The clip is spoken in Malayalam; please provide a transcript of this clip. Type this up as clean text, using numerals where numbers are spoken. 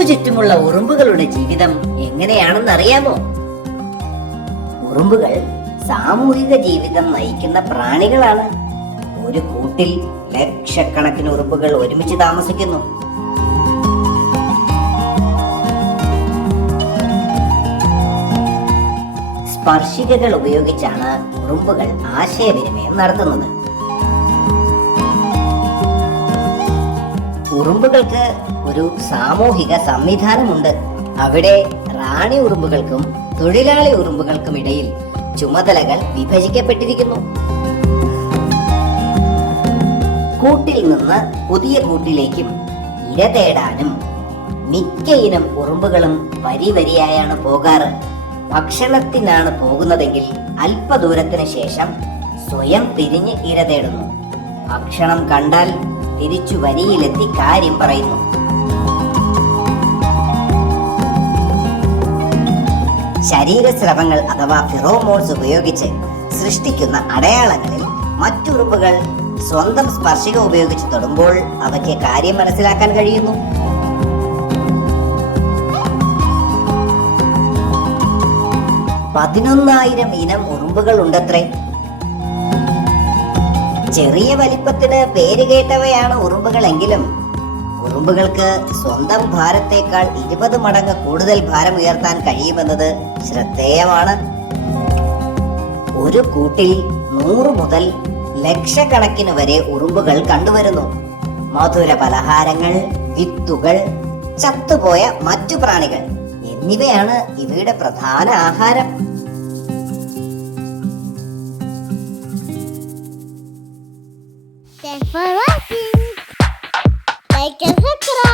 നമുക്ക് ചുറ്റുമുള്ള ഉറുമ്പുകളുടെ ജീവിതം എങ്ങനെയാണെന്ന് അറിയാമോ? ഉറുമ്പുകൾ സാമൂഹിക ജീവിതം നയിക്കുന്ന പ്രാണികളാണ്. ഒരു കൂട്ടിൽ ലക്ഷക്കണക്കിന് ഉറുമ്പുകൾ ഒരുമിച്ച് താമസിക്കുന്നു. സ്പർശികകൾ ഉപയോഗിച്ചാണ് ഉറുമ്പുകൾ ആശയവിനിമയം നടത്തുന്നത്. ഉറുമ്പുകൾക്ക് ഒരു സാമൂഹിക സംവിധാനമുണ്ട്. അവിടെ റാണി ഉറുമ്പുകൾക്കും തൊഴിലാളി ഉറുമ്പുകൾക്കും ഇടയിൽ ചുമതലകൾ വിഭജിക്കപ്പെട്ടിരിക്കുന്നു. കൂട്ടിൽ നിന്ന് പുതിയ കൂട്ടിലേക്കും ഇര തേടാനും മിക്ക ഇനം ഉറുമ്പുകളും വരിയായാണ് പോകാറ്. ഭക്ഷണത്തിനാണ് പോകുന്നതെങ്കിൽ അല്പദൂരത്തിന് ശേഷം സ്വയം തിരിഞ്ഞ് ഇര തേടുന്നു. ഭക്ഷണം കണ്ടാൽ തിരിച്ചു വരിയിലെത്തി കാര്യം പറയുന്നു. ശരീരസ്രവങ്ങൾ അഥവാ ഫിറോമോൺസ് ഉപയോഗിച്ച് സൃഷ്ടിക്കുന്ന അടയാളങ്ങളിൽ മറ്റുറുമ്പുകൾ സ്വന്തം സ്പർശിക ഉപയോഗിച്ച് തൊടുമ്പോൾ അവയ്ക്ക് കാര്യം മനസ്സിലാക്കാൻ കഴിയുന്നു. പതിനൊന്നായിരം ഇനം ഉറുമ്പുകൾ ഉണ്ടത്രേ. ചെറിയ വലിപ്പത്തിന് പേര് കേട്ടവയാണ് ഉറുമ്പുകളെങ്കിലും ഉറുമ്പുകൾക്ക് സ്വന്തം ഭാരത്തേക്കാൾ 20 മടങ്ങ് കൂടുതൽ ഭാരം ഉയർത്താൻ കഴിയുമെന്നത് ശ്രദ്ധേയമാണ്. ഒരു കൂട്ടിൽ 100 മുതൽ ലക്ഷക്കണക്കിന് വരെ ഉറുമ്പുകൾ കണ്ടുവരുന്നു. മധുര പലഹാരങ്ങൾ, വിത്തുകൾ, ചത്തുപോയ മറ്റു പ്രാണികൾ എന്നിവയാണ് ഇവയുടെ പ്രധാന ആഹാരം. Thanks for watching. Like and subscribe.